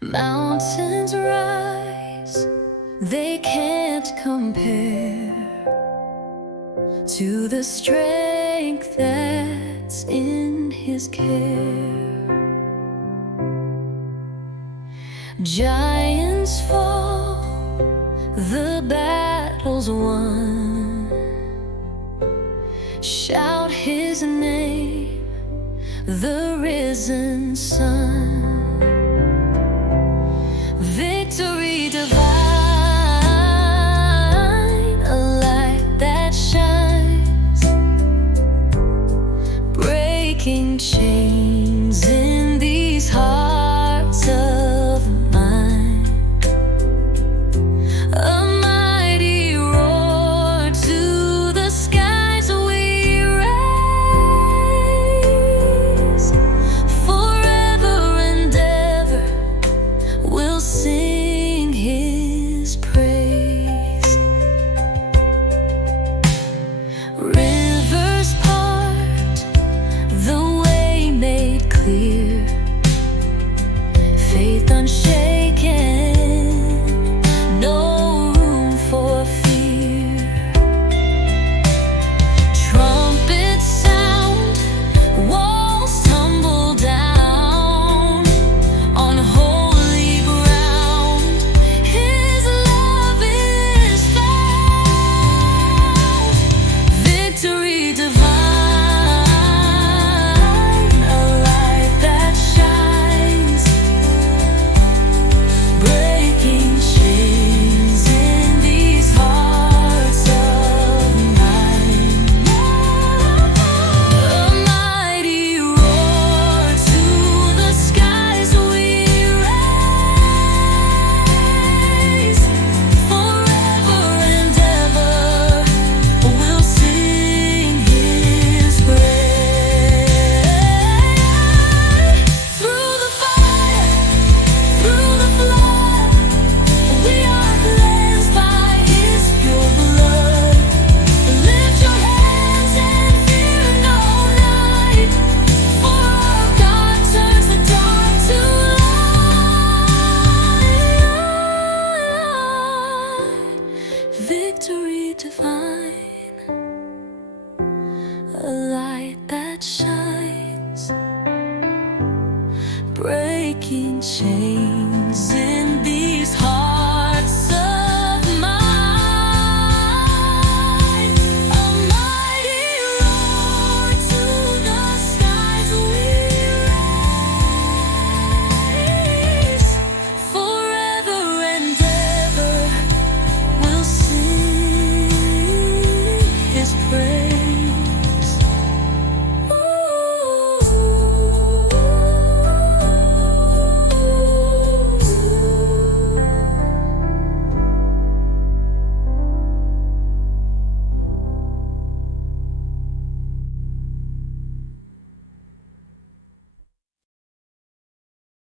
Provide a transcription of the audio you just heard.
Mountains rise, they can't compare to the strength that's in His care. Giants fall, the battle's won. Shout His name, the risen Son. Victory divine, a light that shines, breaking chains in these hearts of mine. A mighty roar to the skies we raise, forever and ever we'll sing His praise. Rivers part, the way made clear, faith unshaken, no room for fear. Trumpets sound, walls tumble down on holy ground. His love is found. Victory divine, a light that shines, breaking chains in these hearts of mine. A mighty roar to the skies we raise, forever and ever we'll sing His praise. Through the fire, through the flood, we are cleansed by His pure blood. Lift your hands and fear no night, for our God turns the dark to light. Victory divine, a light that shines, breaking chains in the